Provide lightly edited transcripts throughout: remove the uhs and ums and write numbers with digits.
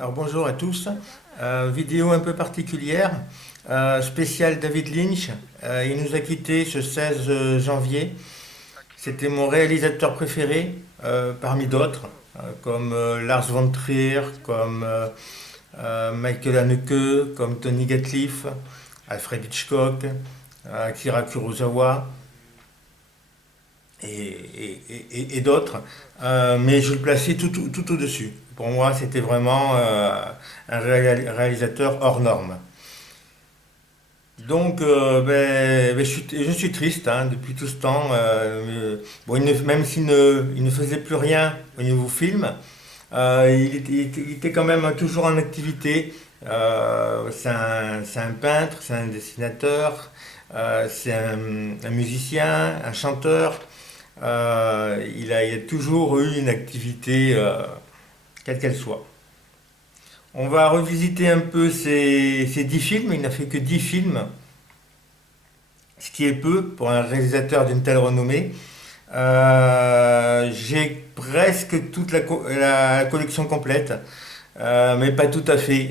Alors bonjour à tous. Vidéo un peu particulière, spéciale David Lynch. Il nous a quittés ce 16 janvier. C'était mon réalisateur préféré, parmi d'autres, comme Lars von Trier, comme Michael Haneke, comme Tony Gatliff, Alfred Hitchcock, Akira Kurosawa et d'autres. Mais je le plaçais tout au-dessus. Pour moi, c'était vraiment un réalisateur hors norme. Donc, je suis triste hein, depuis tout ce temps. Bon, même il ne faisait plus rien au niveau film, il était quand même toujours en activité. C'est un peintre, c'est un dessinateur, c'est un musicien, un chanteur. Il a toujours eu une activité, quelle qu'elle soit. On va revisiter un peu ces 10 films. Il n'a fait que 10 films, ce qui est peu pour un réalisateur d'une telle renommée. J'ai presque toute la collection complète, mais pas tout à fait.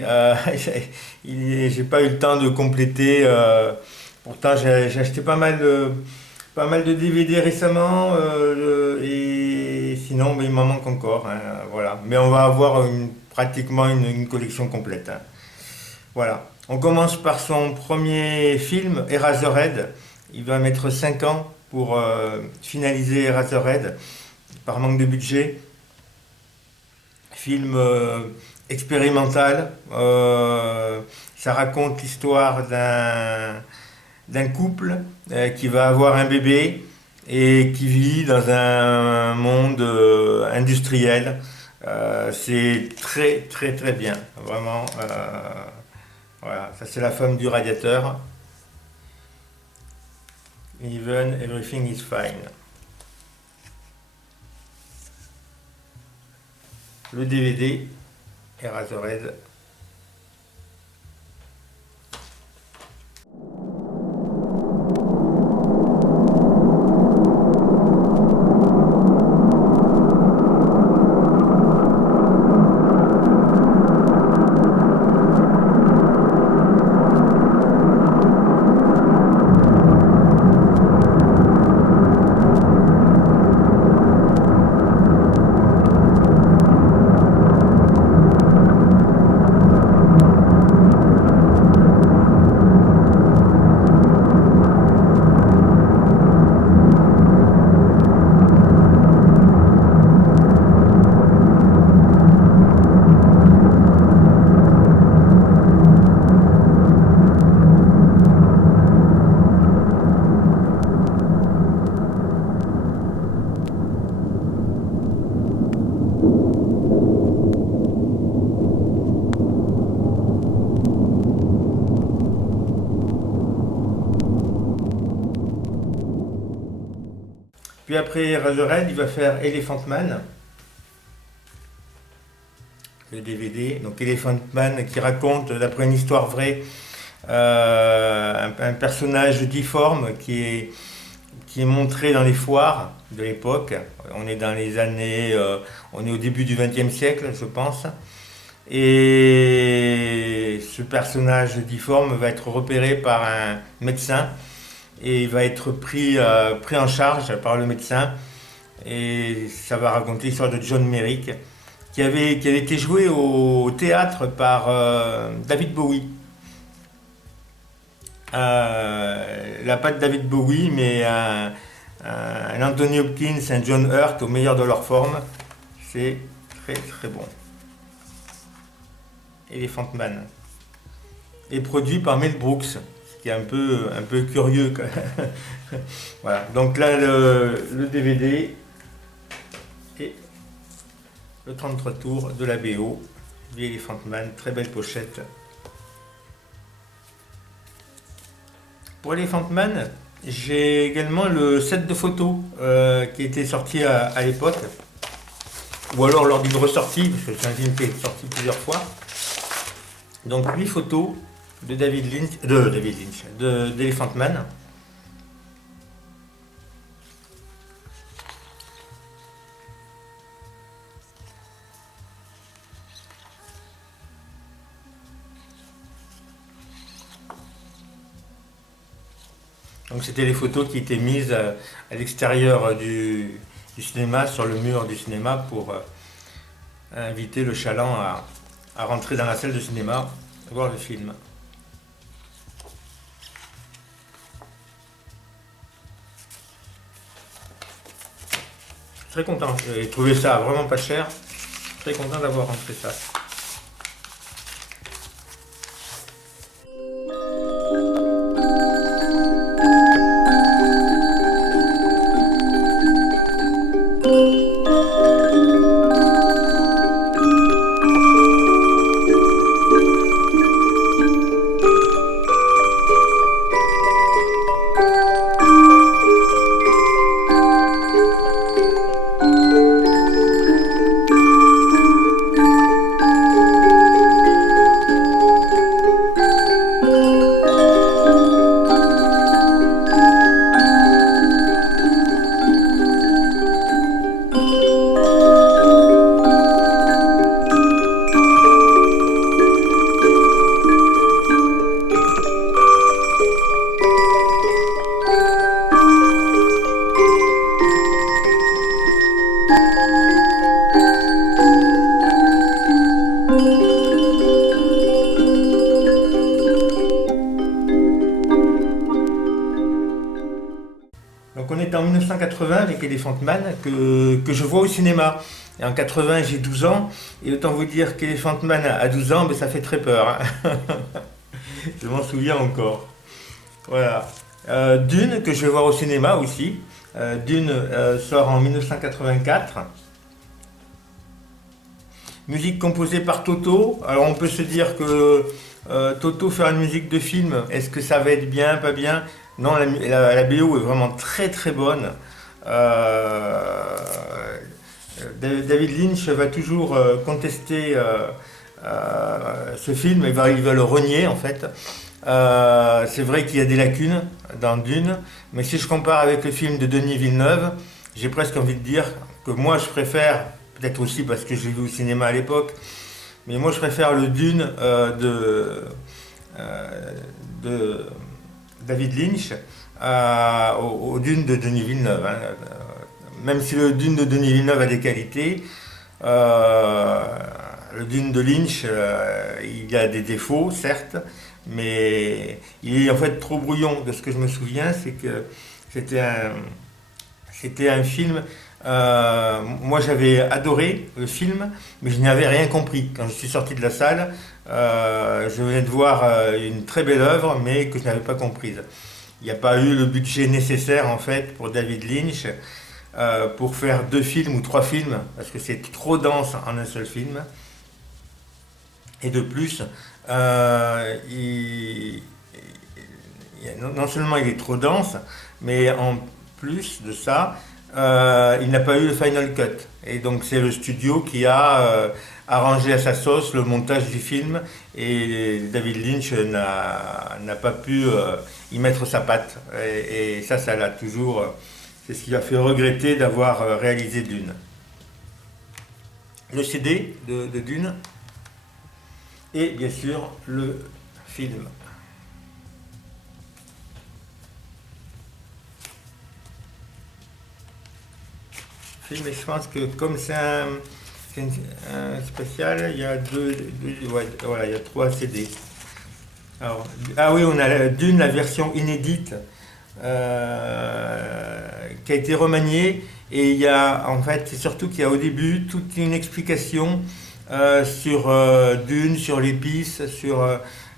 J'ai pas eu le temps de compléter. Pourtant, j'ai acheté pas mal de DVD récemment, et sinon, mais il m'en manque encore, hein, voilà. Mais on va avoir pratiquement une collection complète, hein. Voilà. On commence par son premier film, Eraserhead. Il va mettre 5 ans pour finaliser Eraserhead par manque de budget. Film expérimental. Ça raconte l'histoire d'un couple qui va avoir un bébé et qui vit dans un monde industriel. C'est très très très bien, vraiment. Voilà, ça c'est la femme du radiateur. Even everything is fine. Le DVD Eraserhead. Puis après Eraserhead, il va faire Elephant Man, le DVD. Donc Elephant Man qui raconte, d'après une histoire vraie, un personnage difforme qui est montré dans les foires de l'époque. On est dans les années, on est au début du XXe siècle, je pense. Et ce personnage difforme va être repéré par un médecin et il va être pris en charge par le médecin. Et ça va raconter l'histoire de John Merrick, qui avait été joué au théâtre par David Bowie. La patte David Bowie, mais un Anthony Hopkins, un John Hurt au meilleur de leur forme. C'est très très bon. Elephant Man. Et produit par Mel Brooks, ce qui est un peu curieux, quoi. Voilà, donc là le DVD et le 33 tours de la BO du Elephant Man, très belle pochette. Pour Elephant Man, j'ai également le set de photos qui était sorti à l'époque, ou alors lors d'une ressortie, parce que c'est un film qui est sorti plusieurs fois. Donc 8 photos d'Elephant Man. Donc c'était les photos qui étaient mises à l'extérieur du cinéma, sur le mur du cinéma, pour inviter le chaland à rentrer dans la salle de cinéma, voir le film. Très content, j'ai trouvé ça vraiment pas cher. Très content d'avoir rentré ça. Donc on est en 1980 avec Elephant Man que je vois au cinéma. Et en 80 j'ai 12 ans et autant vous dire qu'Elephant Man à 12 ans, ben, ça fait très peur. Hein. Je m'en souviens encore. Voilà. Dune que je vais voir au cinéma aussi. Dune sort en 1984. Musique composée par Toto. Alors on peut se dire que Toto faire une musique de film, est-ce que ça va être bien, pas bien? Non, la BO est vraiment très très bonne. David Lynch va toujours contester ce film, il va le renier en fait. C'est vrai qu'il y a des lacunes dans Dune, mais si je compare avec le film de Denis Villeneuve, j'ai presque envie de dire que moi je préfère, peut-être aussi parce que je l'ai vu au cinéma à l'époque, mais moi je préfère le Dune de David Lynch au Dune de Denis Villeneuve. Hein. Même si le Dune de Denis Villeneuve a des qualités, le Dune de Lynch, il a des défauts, certes, mais il est en fait trop brouillon. De ce que je me souviens, c'est que c'était un film. Moi, j'avais adoré le film, mais je n'avais rien compris. Quand je suis sorti de la salle, je venais de voir une très belle œuvre, mais que je n'avais pas comprise. Il n'y a pas eu le budget nécessaire, en fait, pour David Lynch pour faire 2 films ou 3 films, parce que c'est trop dense en un seul film. Et de plus, non seulement il est trop dense, mais en plus de ça, il n'a pas eu le final cut. Et donc c'est le studio qui a arrangé à sa sauce le montage du film et David Lynch n'a pas pu y mettre sa patte. Et ça l'a toujours... c'est ce qui l'a fait regretter d'avoir réalisé Dune. Le CD de Dune et bien sûr le film. Et je pense que comme c'est un spécial, il y a ouais, voilà, il y a 3 CD. Alors, ah oui, on a Dune, la version inédite qui a été remaniée et il y a en fait, c'est surtout qu'il y a au début toute une explication sur Dune, sur l'épice, sur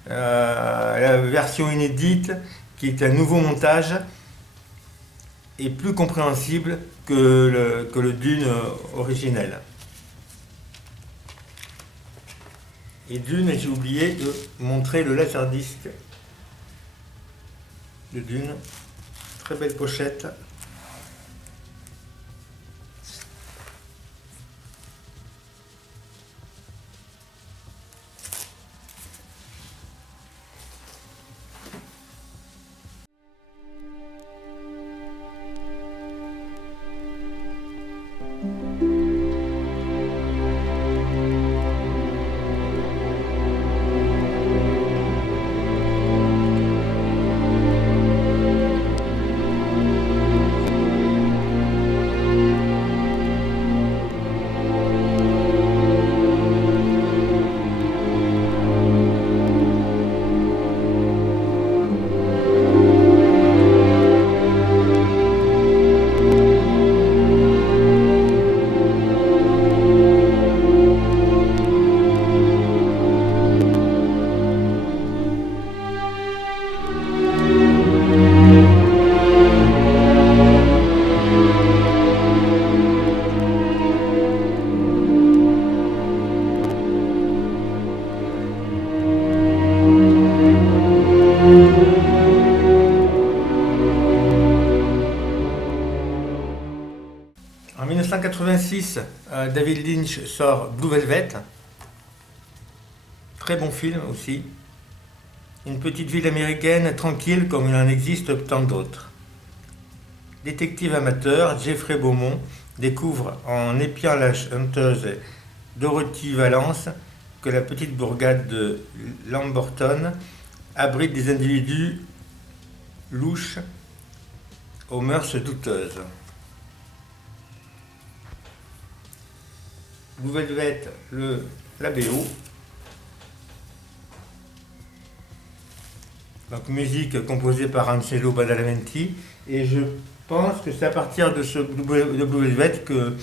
la version inédite qui est un nouveau montage et plus compréhensible que le Dune originel. Et Dune, j'ai oublié de montrer le laserdisc de Dune. Très belle pochette. 1986, David Lynch sort Blue Velvet. Très bon film aussi. Une petite ville américaine tranquille comme il en existe tant d'autres. Détective amateur, Jeffrey Beaumont découvre en épiant la chanteuse Dorothy Valence que la petite bourgade de Lamberton abrite des individus louches aux mœurs douteuses. Blue Velvet, la BO. Donc musique composée par Angelo Badalamenti. Et je pense que c'est à partir de de Blue Velvet que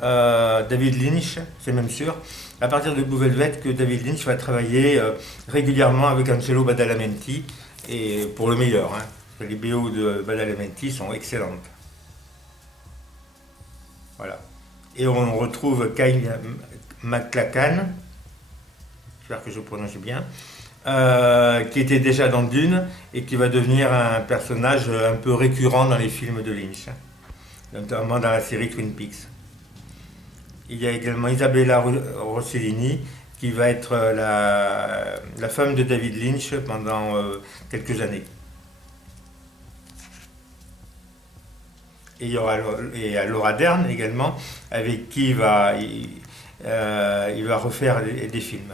David Lynch, c'est même sûr, à partir de Blue Velvet que David Lynch va travailler régulièrement avec Angelo Badalamenti, et pour le meilleur, hein. Les BO de Badalamenti sont excellentes. Voilà. Et on retrouve Kyle MacLachlan, j'espère que je prononce bien, qui était déjà dans Dune et qui va devenir un personnage un peu récurrent dans les films de Lynch, notamment dans la série Twin Peaks. Il y a également Isabella Rossellini qui va être la femme de David Lynch pendant quelques années. Et il y aura Laura Dern également, avec qui il va refaire des films.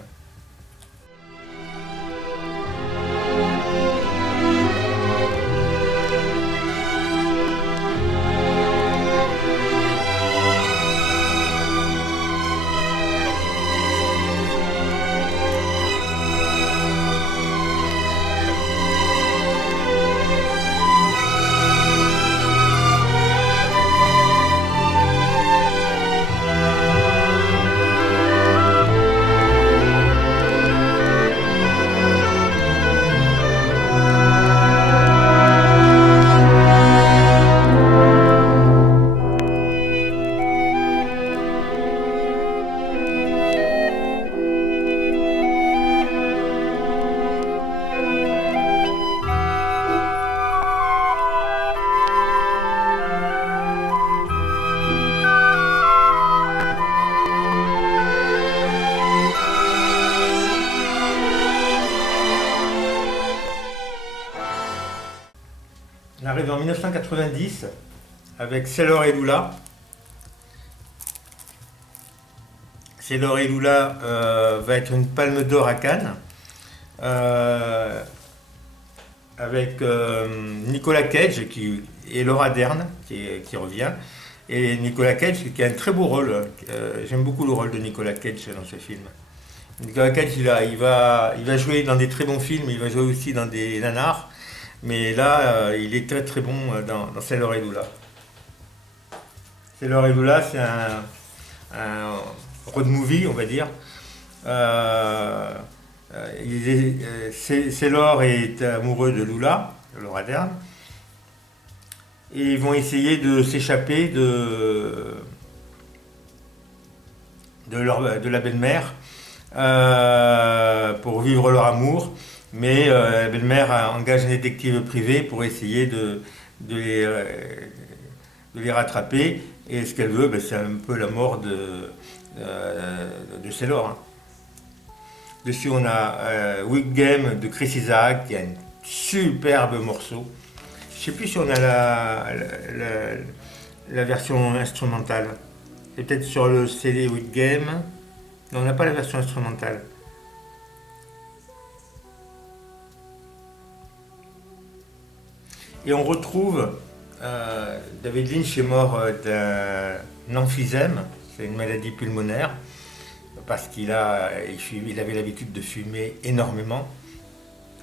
On arrive en 1990 avec Sailor et Lula. Sailor et Lula va être une palme d'or à Cannes, avec Nicolas Cage et Laura Dern qui revient. Et Nicolas Cage qui a un très beau rôle. J'aime beaucoup le rôle de Nicolas Cage dans ce film. Nicolas Cage il va jouer dans des très bons films, il va jouer aussi dans des nanars. Mais là, il est très très bon dans Sailor et Lula. Sailor et Lula, c'est un road movie, on va dire. Sailor est amoureux de Lula, de Laura Dern. Et ils vont essayer de s'échapper de la belle-mère pour vivre leur amour. Mais la belle-mère engage un détective privé pour essayer de les rattraper. Et ce qu'elle veut, c'est un peu la mort de Sailor. Hein. Dessus, on a Wicked Game de Chris Isaak, qui a un superbe morceau. Je ne sais plus si on a la version instrumentale. C'est peut-être sur le CD Wicked Game. Non, on n'a pas la version instrumentale. Et on retrouve, David Lynch est mort d'un emphysème, c'est une maladie pulmonaire, parce qu'il avait l'habitude de fumer énormément.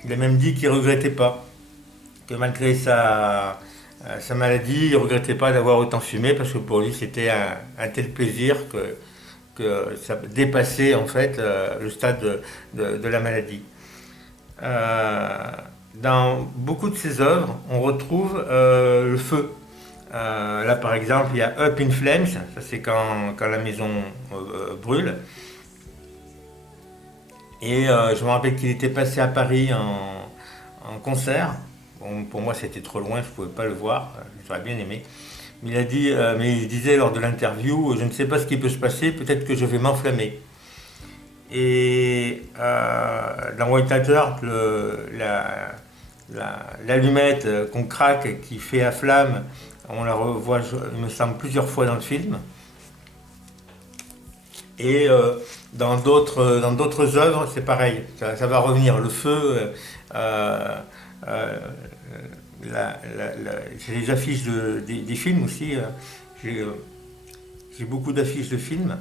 Il a même dit qu'il ne regrettait pas, que malgré sa maladie, il ne regrettait pas d'avoir autant fumé, parce que pour lui c'était un tel plaisir que ça dépassait en fait le stade de la maladie. Dans beaucoup de ses œuvres, on retrouve le feu. Là, par exemple, il y a Up in Flames, ça c'est quand la maison brûle. Et je me rappelle qu'il était passé à Paris en concert. Bon, pour moi, c'était trop loin, je ne pouvais pas le voir, j'aurais bien aimé. Mais il disait lors de l'interview, je ne sais pas ce qui peut se passer, peut-être que je vais m'enflammer. Et dans White Hat Heart, l'allumette qu'on craque, qui fait la flamme, on la revoit, il me semble, plusieurs fois dans le film. Et dans d'autres œuvres, c'est pareil, ça va revenir. Le feu, j'ai les affiches des films aussi. J'ai beaucoup d'affiches de films,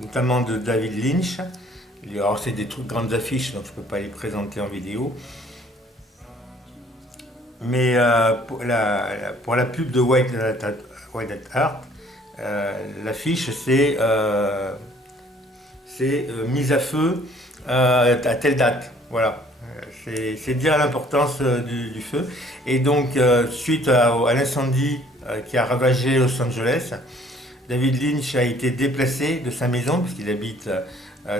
notamment de David Lynch. Alors c'est des grandes affiches, donc je ne peux pas les présenter en vidéo. Mais pour la pub de White Hat Heart, l'affiche c'est mise à feu à telle date. Voilà. C'est dire l'importance du feu. Et donc, suite à l'incendie qui a ravagé Los Angeles, David Lynch a été déplacé de sa maison, puisqu'il habite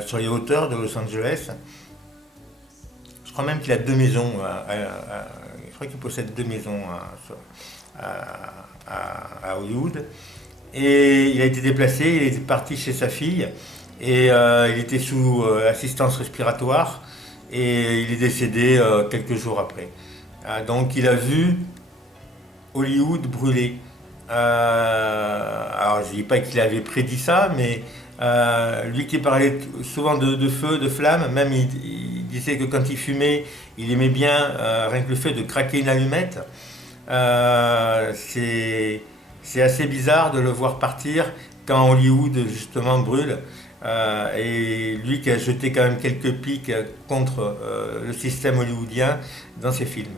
sur les hauteurs de Los Angeles. Je crois même qu'il a 2 maisons. Je crois qu'il possède 2 maisons à Hollywood. Et il a été déplacé, il est parti chez sa fille. Et il était sous assistance respiratoire. Et il est décédé quelques jours après. Donc il a vu Hollywood brûler. Alors je ne dis pas qu'il avait prédit ça, mais lui qui parlait souvent de feu, de flamme, même il disait que quand il fumait, il aimait bien rien que le fait de craquer une allumette. C'est assez bizarre de le voir partir quand Hollywood justement brûle. Et lui qui a jeté quand même quelques piques contre le système hollywoodien dans ses films.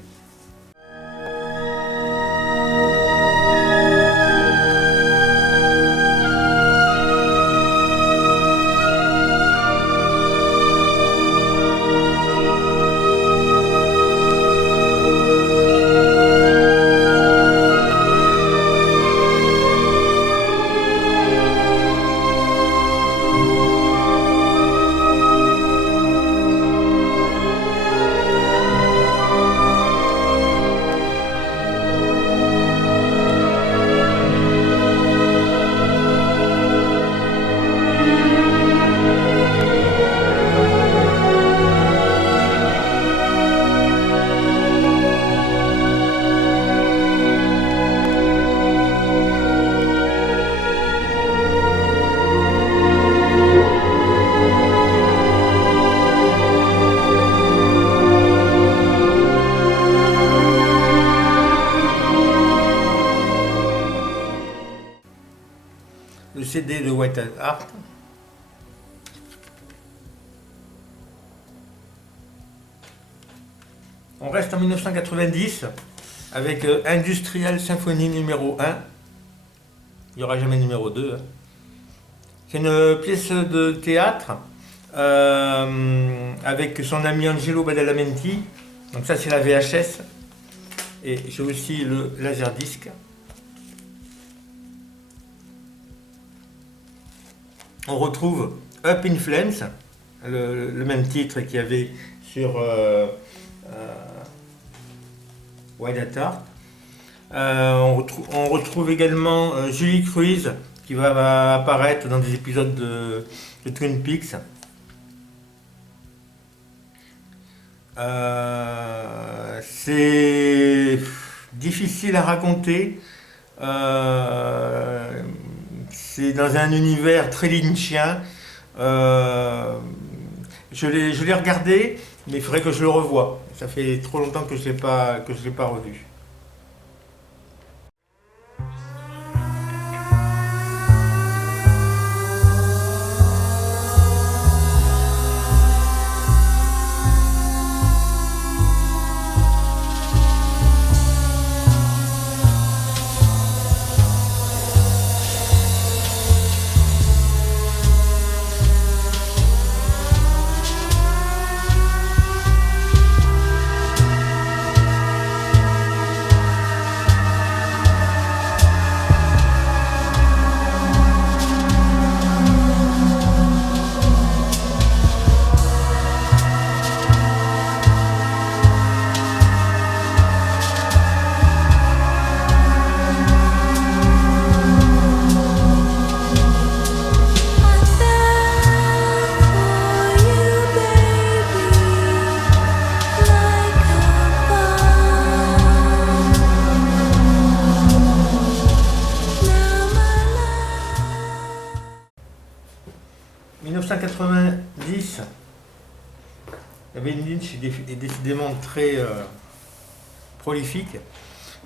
Le CD de White Hat Heart. On reste en 1990 avec Industrial Symphony numéro 1. Il n'y aura jamais numéro 2. C'est une pièce de théâtre avec son ami Angelo Badalamenti. Donc ça c'est la VHS. Et j'ai aussi le Laserdisc. On retrouve Up in Flames, le même titre qu'il y avait sur White Hat Heart. On retrouve également Julie Cruise qui va apparaître dans des épisodes de Twin Peaks. C'est difficile à raconter. C'est dans un univers très lynchien. Je l'ai regardé, mais il faudrait que je le revoie. Ça fait trop longtemps que je l'ai pas revu. 1990, David Lynch est décidément très prolifique.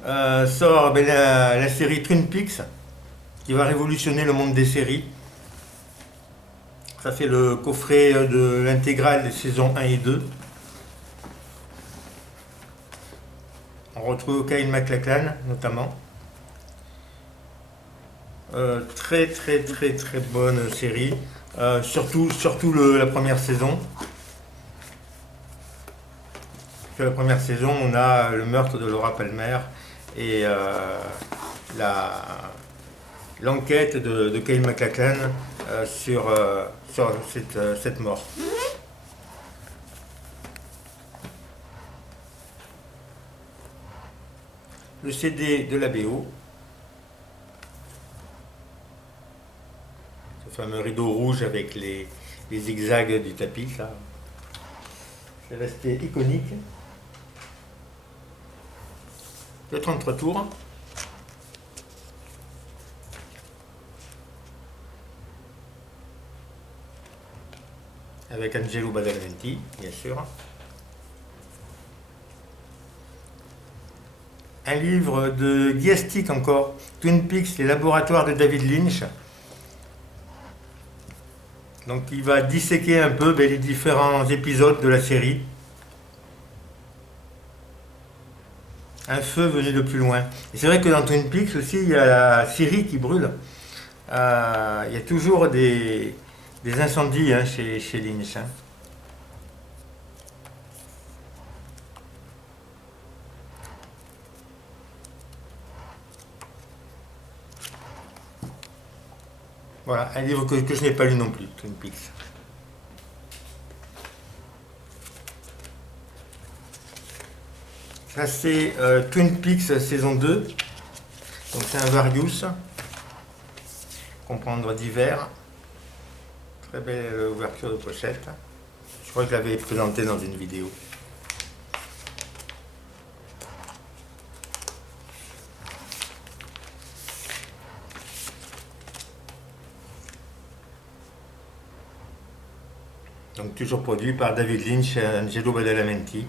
Sort la série Twin Peaks, qui va révolutionner le monde des séries. Ça, c'est le coffret de l'intégrale des saisons 1 et 2. On retrouve Kyle MacLachlan notamment. Très bonne série. Surtout la première saison. Sur la première saison, on a le meurtre de Laura Palmer et l'enquête de Kyle MacLachlan sur cette mort. Le CD de la BO, ce fameux rideau rouge avec les zigzags du tapis, ça, c'est resté iconique. Le 33 tours. Avec Angelo Badalamenti, bien sûr. Un livre de Guy Astic encore, Twin Peaks, les laboratoires de David Lynch. Donc il va disséquer un peu les différents épisodes de la série. Un feu venu de plus loin. Et c'est vrai que dans Twin Peaks aussi, il y a la Syrie qui brûle. Il y a toujours des incendies chez Lynch. Voilà, un livre que je n'ai pas lu non plus, Twin Peaks. Ça c'est Twin Peaks saison 2. Donc c'est un Varius. Comprendre divers. Très belle ouverture de pochette. Je crois que je l'avais présenté dans une vidéo. Donc toujours produit par David Lynch et Angelo Badalamenti.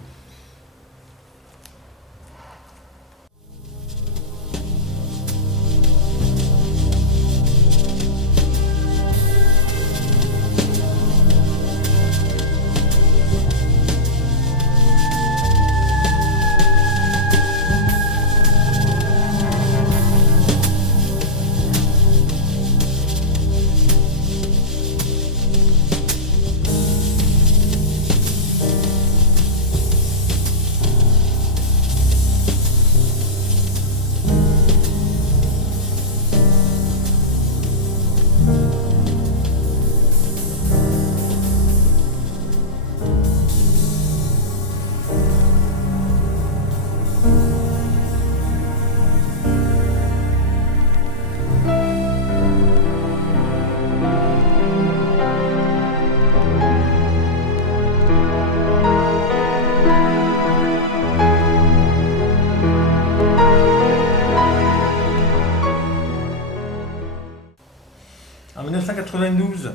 En 1992,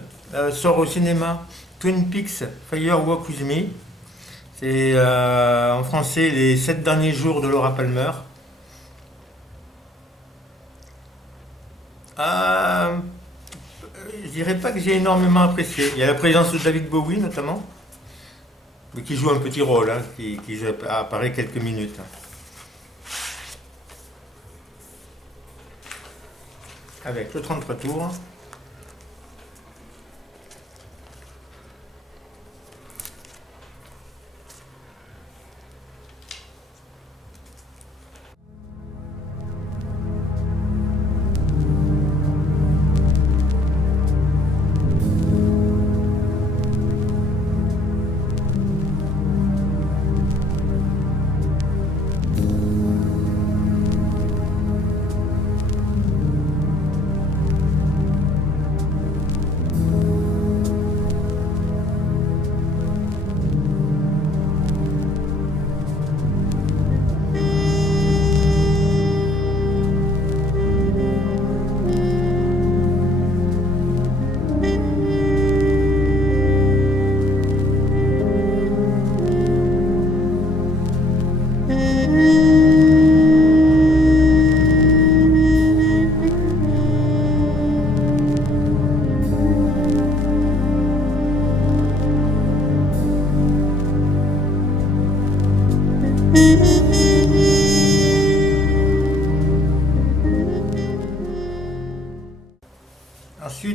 sort au cinéma Twin Peaks Fire Walk With Me. C'est en français les 7 derniers jours de Laura Palmer. Je dirais pas que j'ai énormément apprécié. Il y a la présence de David Bowie notamment, mais qui joue un petit rôle, qui apparaît quelques minutes. Avec le 33 tours.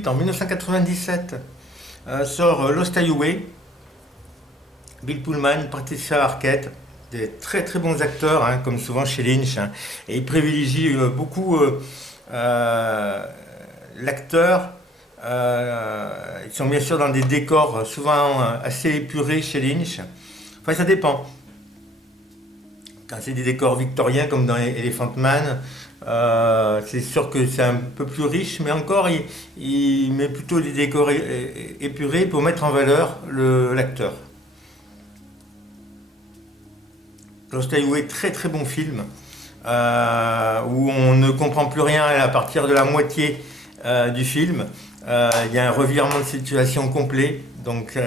ensuite, en 1997, sort Lost Highway. Bill Pullman, Patricia Arquette, des très très bons acteurs, hein, comme souvent chez Lynch, hein, et il privilégie beaucoup l'acteur. Ils sont bien sûr dans des décors souvent assez épurés chez Lynch. Enfin, ça dépend. Quand c'est des décors victoriens comme dans Elephant Man, c'est sûr que c'est un peu plus riche, mais encore il met plutôt des décors épurés pour mettre en valeur l'acteur. Lost Highway, très très bon film, où on ne comprend plus rien à partir de la moitié du film. Il y a un revirement de situation complet, donc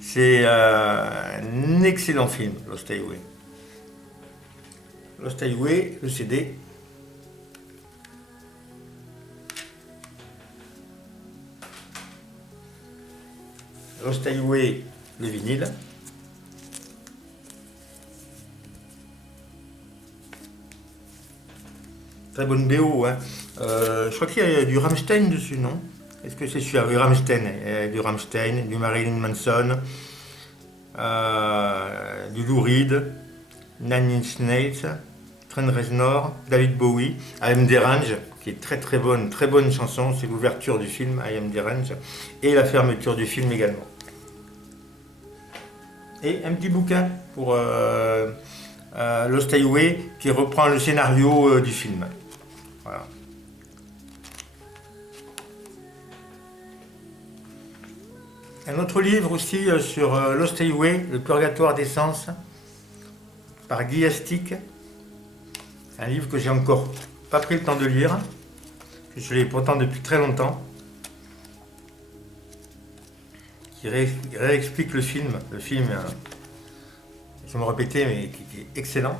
c'est un excellent film, Lost Highway. Lost Highway, le CD. Lost Highway, le vinyle. Très bonne BO, hein. Je crois qu'il y a du Rammstein dessus, non? Est-ce que c'est celui-là? Oui, Rammstein. Il y a du Rammstein, du Marilyn Manson, du Lou Reed, Nine Inch Nails, Trent Reznor, David Bowie, I Am the Range, qui est très très bonne chanson. C'est l'ouverture du film, I Am the Range, et la fermeture du film également. Et un petit bouquin pour Lost Highway qui reprend le scénario du film. Voilà. Un autre livre aussi sur Lost Highway, Le Purgatoire des Sens, par Guy Astic. Un livre que j'ai encore pas pris le temps de lire. Je l'ai pourtant depuis très longtemps. Qui réexplique le film. Le film, je vais me répéter, mais qui est excellent.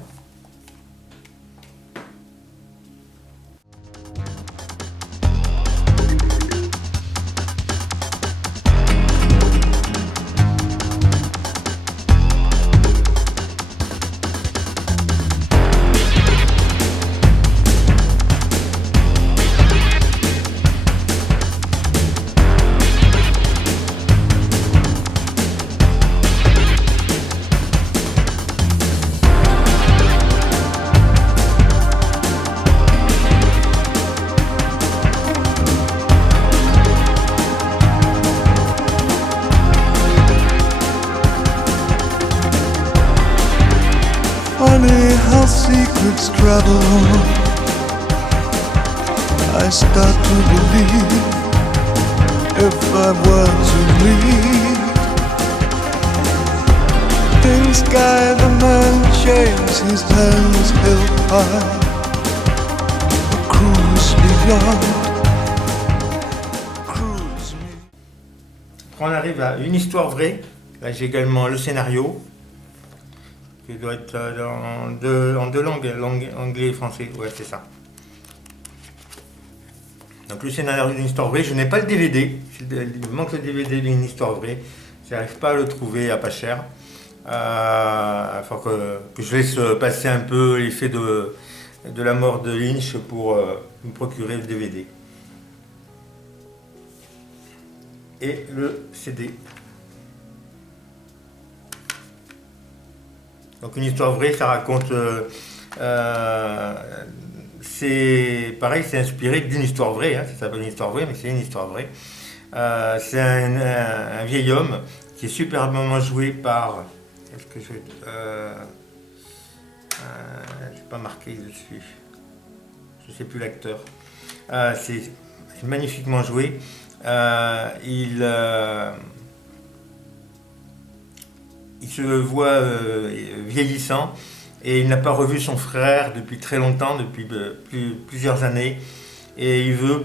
Funny how secrets travel. I start to believe if I were to leave, in sky the man shaves his hands held high. A cruise beyond. Cruise me. Quand on arrive à une histoire vraie, là j'ai également le scénario. Qui doit être en deux langues, anglais et français. Ouais, c'est ça. Donc le scénario d'une histoire vraie, je n'ai pas le DVD. Il me manque le DVD d'une histoire vraie. Je n'arrive pas à le trouver à pas cher. Il faut que je laisse passer un peu l'effet de la mort de Lynch pour me procurer le DVD. Et le CD. Donc une histoire vraie, ça raconte... c'est pareil, c'est inspiré d'une histoire vraie, hein, ça s'appelle une histoire vraie, mais c'est une histoire vraie. C'est un vieil homme qui est superbement joué par... Est-ce que je... j'ai pas marqué dessus. Je sais plus l'acteur. C'est magnifiquement joué. Il se voit vieillissant et il n'a pas revu son frère depuis très longtemps, depuis plusieurs années. Et il veut,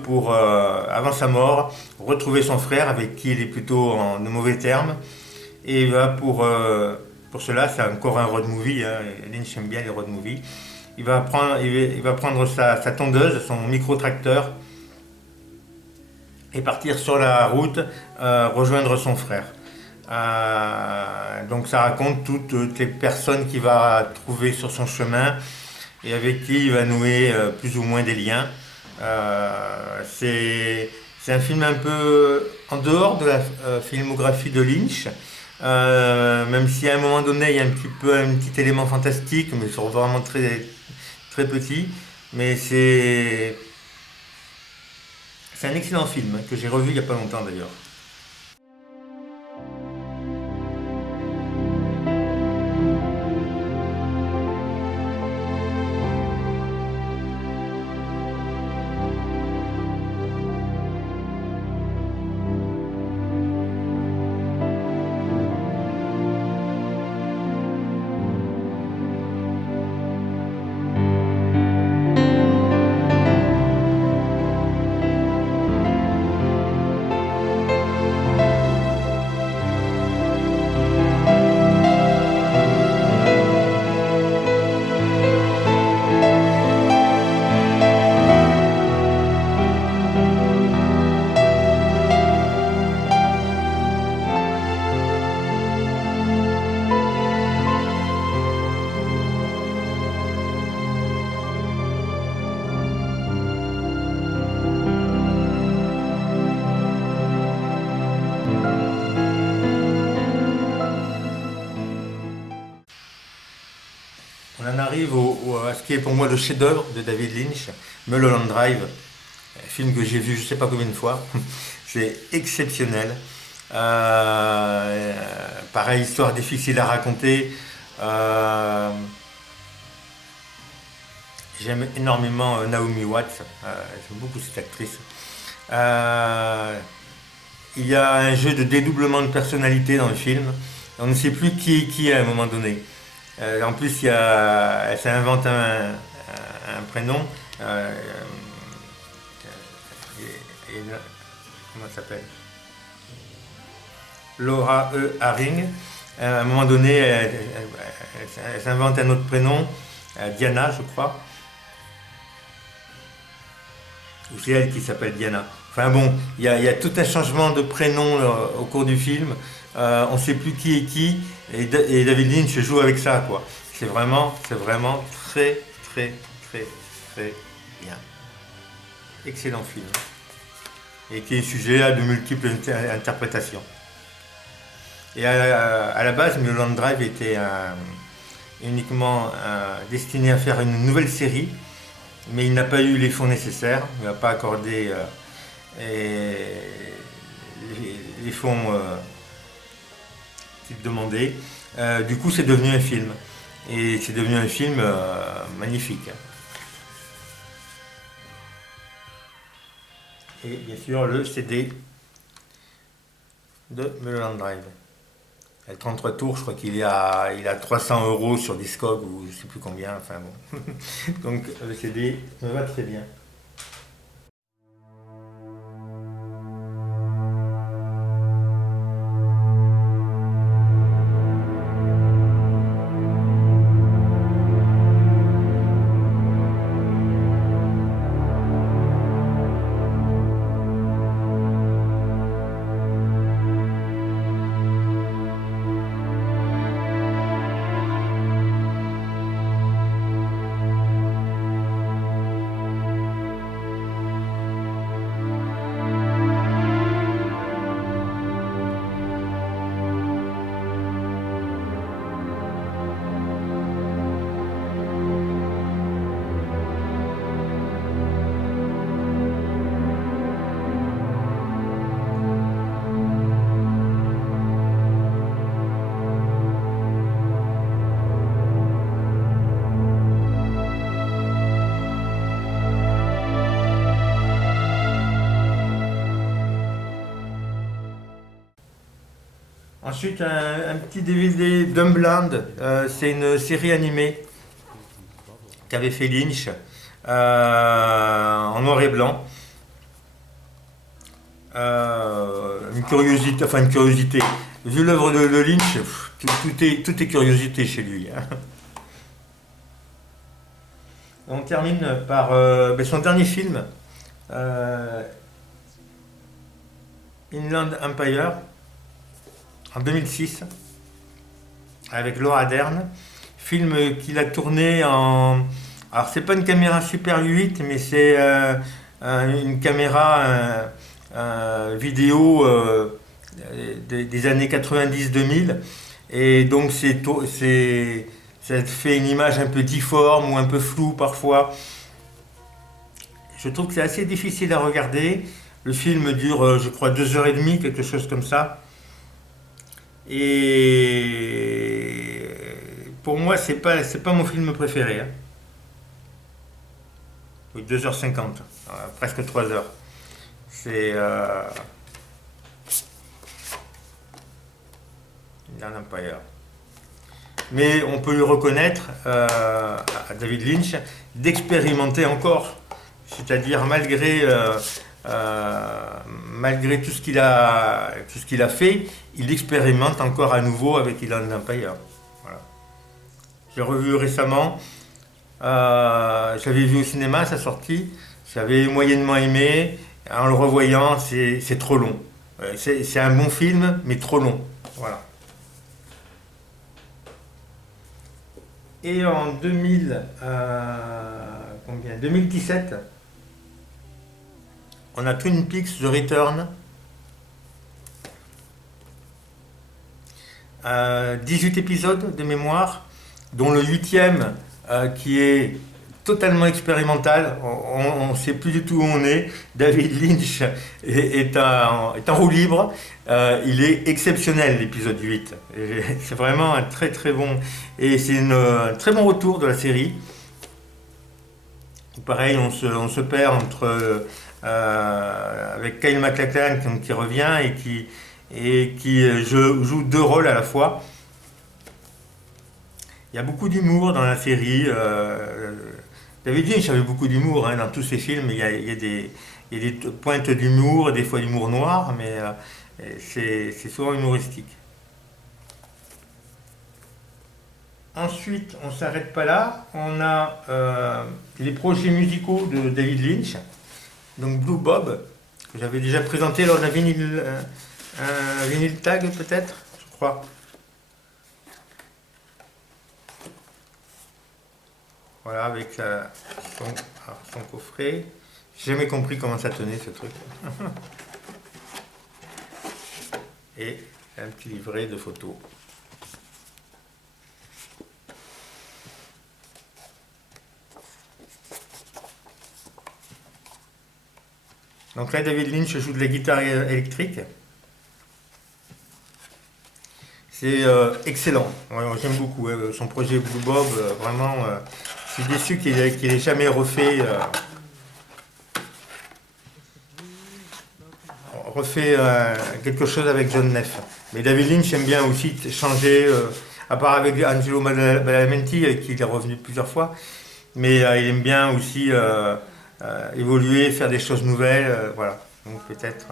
avant sa mort, retrouver son frère avec qui il est plutôt en de mauvais termes. Et il va pour cela, c'est encore un road movie, hein, Lynch aime bien les road movies. Il va prendre sa tondeuse, son micro-tracteur et partir sur la route, rejoindre son frère. Donc ça raconte toutes les personnes qu'il va trouver sur son chemin et avec qui il va nouer plus ou moins des liens. C'est C'est un film un peu en dehors de la filmographie de Lynch, même si à un moment donné il y a un petit élément fantastique, mais sur vraiment très, très petit. Mais c'est un excellent film que j'ai revu il n'y a pas longtemps d'ailleurs. On en arrive à ce qui est pour moi le chef-d'œuvre de David Lynch, Mulholland Drive, un film que j'ai vu je ne sais pas combien de fois. C'est exceptionnel. Pareil, histoire difficile à raconter. J'aime énormément Naomi Watts, j'aime beaucoup cette actrice. Il y a un jeu de dédoublement de personnalité dans le film. On ne sait plus qui est qui à un moment donné. En plus, elle s'invente un prénom. Comment ça s'appelle? Laura E. Haring. À un moment donné, elle s'invente un autre prénom, Diana, je crois. Ou c'est elle qui s'appelle Diana. Enfin bon, il y a tout un changement de prénom au cours du film. On ne sait plus qui est qui. Et David Lynch joue avec ça, quoi. C'est vraiment très, très, très, très bien. Excellent film. Et qui est sujet à de multiples interprétations. Et à la base, Mulholland Drive était uniquement destiné à faire une nouvelle série, mais il n'a pas eu les fonds nécessaires, il n'a pas accordé les fonds qu'il demandait. Du coup, c'est devenu un film. Et c'est devenu un film magnifique. Et bien sûr, le CD de Mulholland Drive. Il a 33 tours, je crois qu'il a 300 € sur Discog ou je ne sais plus combien, enfin bon. Donc le CD me va très bien. Ensuite, un petit DVD Dumbland, c'est une série animée qu'avait fait Lynch en noir et blanc. Une curiosité. Vu l'œuvre de Lynch, tout est curiosité chez lui. Hein. On termine par son dernier film, Inland Empire, en 2006, avec Laura Dern. Film qu'il a tourné en... Alors c'est pas une caméra Super 8, mais c'est une caméra vidéo des années 90-2000. Et donc ça fait une image un peu difforme ou un peu floue parfois. Je trouve que c'est assez difficile à regarder. Le film dure, je crois, 2h30, quelque chose comme ça. Et pour moi, c'est pas mon film préféré. Hein. Oui, 2h50, presque 3h. C'est Inland Empire. Mais on peut lui reconnaître à David Lynch d'expérimenter encore. C'est-à-dire malgré tout ce qu'il a fait, il expérimente encore à nouveau avec Inland Empire. Voilà. J'ai revu récemment, j'avais vu au cinéma à sa sortie, j'avais moyennement aimé, en le revoyant, c'est trop long. C'est un bon film, mais trop long. Voilà. Et en 2017, on a Twin Peaks The Return. 18 épisodes de mémoire, dont le 8e qui est totalement expérimental. On ne sait plus du tout où on est. David Lynch est en roue libre. Il est exceptionnel, l'épisode 8. C'est vraiment un très très bon... Et c'est un très bon retour de la série. Pareil, on se perd avec Kyle MacLachlan qui revient et qui joue 2 rôles à la fois. Il y a beaucoup d'humour dans la série. David Lynch avait beaucoup d'humour dans tous ses films. Il y a des pointes d'humour, des fois d'humour noir, mais c'est souvent humoristique. Ensuite, on ne s'arrête pas là. On a les projets musicaux de David Lynch. Donc Blue Bob, que j'avais déjà présenté lors d'un vinyle tag peut-être, je crois. Voilà, avec son coffret. J'ai jamais compris comment ça tenait ce truc. Et un petit livret de photos. Donc là, David Lynch joue de la guitare électrique. C'est excellent. Ouais, j'aime beaucoup son projet Blue Bob. Vraiment, je suis déçu qu'il ait jamais refait quelque chose avec John Neff. Mais David Lynch aime bien aussi changer, à part avec Angelo Badalamenti, avec qui il est revenu plusieurs fois. Mais il aime bien aussi évoluer, faire des choses nouvelles. Voilà. Donc peut-être...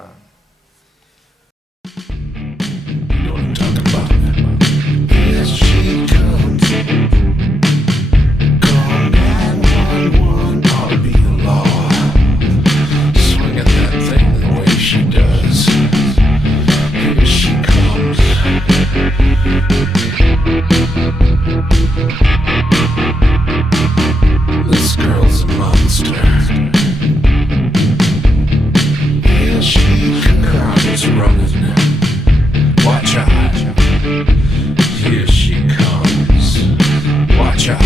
This girl's a monster. Here she comes running. Watch out. Here she comes. Watch out.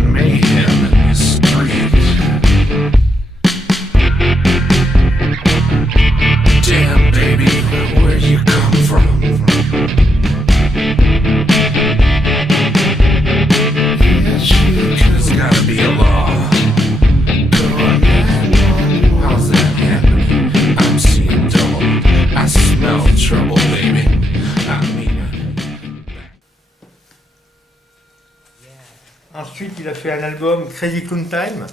Mayhem in the street. Damn, baby, where you come from? There's gotta be a law. How's that happening? I'm seeing double. I smell trouble, baby. Ensuite, il a fait un album Crazy Clown Time.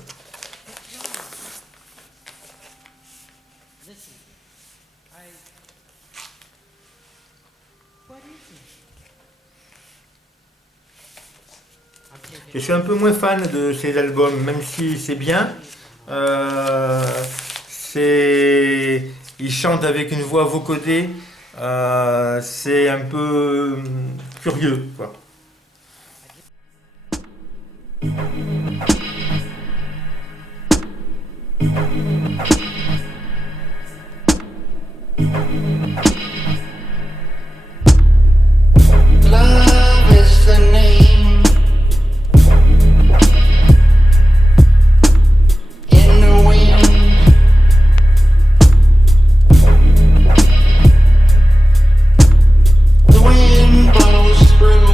Je suis un peu moins fan de ces albums, même si c'est bien. Il chante avec une voix vocodée. C'est un peu curieux, quoi. Love is the name in the wind. The wind blows through.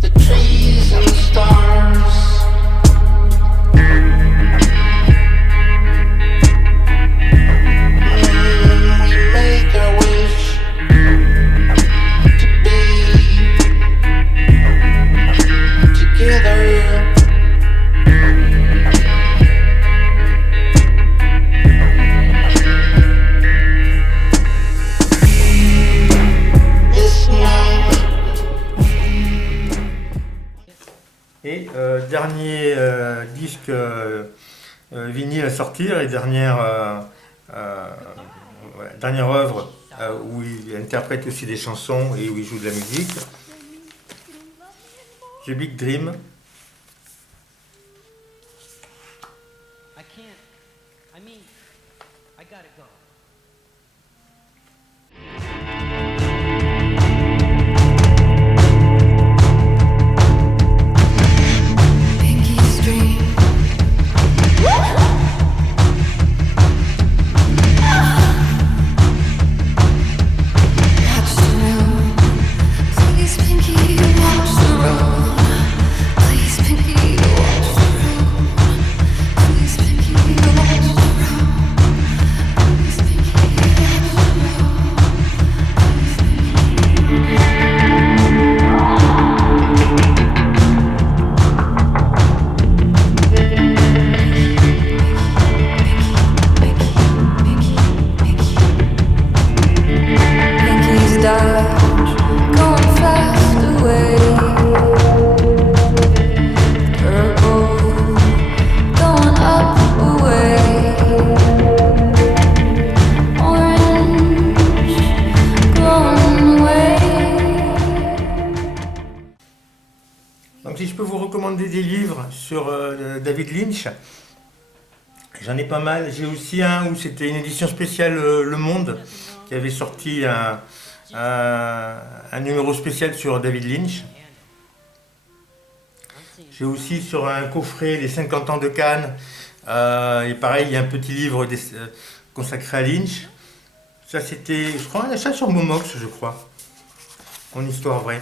The trees and the stars. We make our wish to be together. This night. Et dernier disque vinyle à sortir et dernière œuvre où il interprète aussi des chansons et où il joue de la musique. The Big Dream. I can't. I mean, I gotta go. Pinky's dream. Watch the room. Please, Pinky, watch the room. Please, Pinky, watch the room. Please, Pinky, watch the room. Please, Pinky, watch the room. Pinky's dodge, going fast away. Purple, going up away. Orange, glowing away. Donc si je peux vous recommander des livres sur David Lynch, j'en ai pas mal. J'ai aussi un où c'était une édition spéciale Le Monde qui avait sorti un numéro spécial sur David Lynch. J'ai aussi sur un coffret les 50 ans de Cannes. Et pareil, il y a un petit livre consacré à Lynch. Ça c'était, je crois, un achat sur Momox, je crois. En histoire vraie.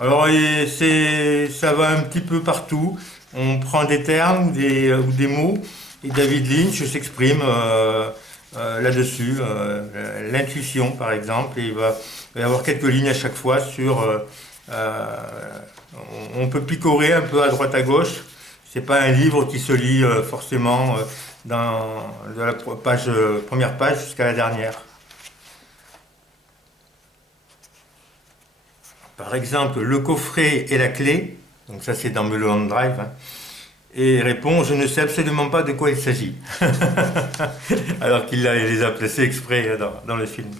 Alors ça va un petit peu partout. On prend des termes ou des mots et David Lynch s'exprime là-dessus. L'intuition par exemple, et il va y avoir quelques lignes à chaque fois sur... on peut picorer un peu à droite à gauche. C'est pas un livre qui se lit forcément de la première page jusqu'à la dernière. Par exemple, le coffret et la clé, donc ça c'est dans Mulholland Drive, hein, et répond « Je ne sais absolument pas de quoi il s'agit », alors qu'il les a placés exprès dans le film.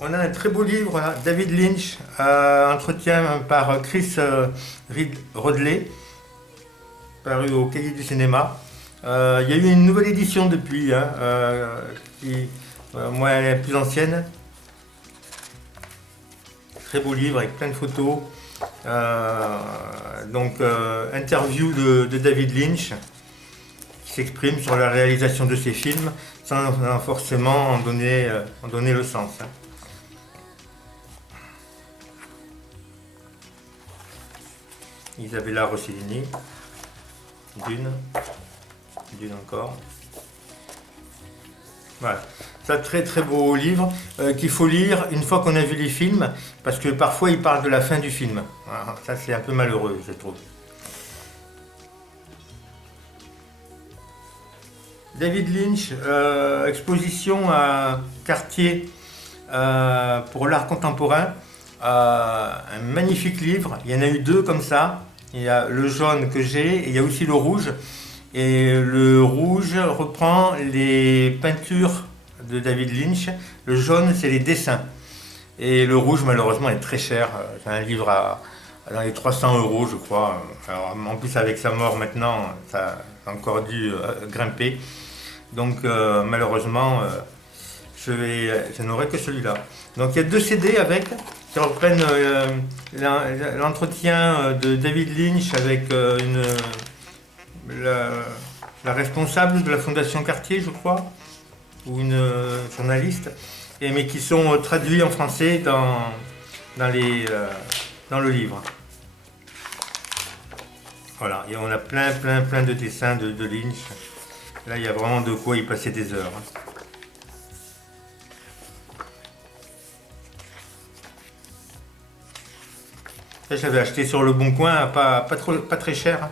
On a un très beau livre, là, David Lynch, entretien par Chris Rodley, paru au Cahier du cinéma. Il y a eu une nouvelle édition depuis, hein, moi elle est plus ancienne. Très beau livre avec plein de photos. Interview de David Lynch qui s'exprime sur la réalisation de ses films sans forcément en donner le sens. Hein. Isabella Rossellini, Dune encore. Voilà. C'est un très très beau livre qu'il faut lire une fois qu'on a vu les films, parce que parfois il parle de la fin du film. Voilà. Ça c'est un peu malheureux, je trouve. David Lynch, exposition à Cartier pour l'art contemporain. Un magnifique livre, il y en a eu deux comme ça. Il y a le jaune que j'ai et il y a aussi le rouge. Et le rouge reprend les peintures de David Lynch. Le jaune, c'est les dessins. Et le rouge, malheureusement, est très cher. C'est un livre dans les 300 euros, je crois. Alors, en plus, avec sa mort maintenant, ça a encore dû grimper. Donc, malheureusement, je n'aurai que celui-là. Donc, il y a 2 CD avec, qui reprennent l'entretien de David Lynch avec la responsable de la Fondation Cartier, je crois, ou une journaliste, mais qui sont traduits en français dans le livre. Voilà, et on a plein de dessins de Lynch. Là, il y a vraiment de quoi y passer des heures. Ça, j'avais acheté sur le Bon Coin, pas très cher.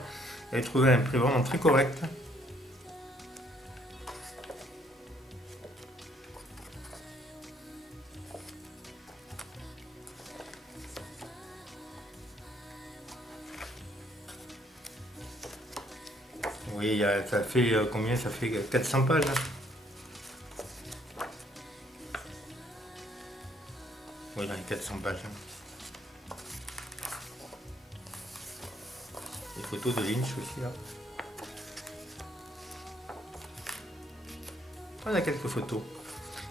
J'avais trouvé un prix vraiment très correct. Oui, ça fait combien? Ça fait 400 pages. Oui, dans les 400 pages. Des photos de Lynch aussi là. On a quelques photos.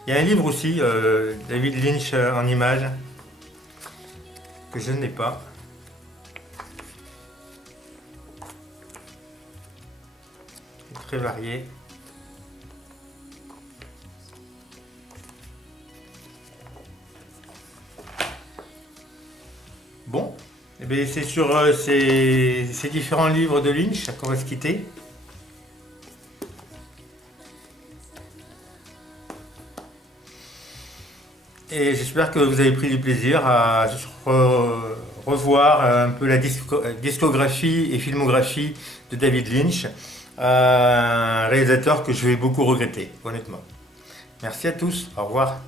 Il y a un livre aussi, David Lynch en images, que je n'ai pas. Très varié. Bon, eh bien, c'est sur ces différents livres de Lynch qu'on va se quitter. Et j'espère que vous avez pris du plaisir à revoir un peu la discographie et filmographie de David Lynch, un réalisateur que je vais beaucoup regretter, honnêtement. Merci à tous, au revoir.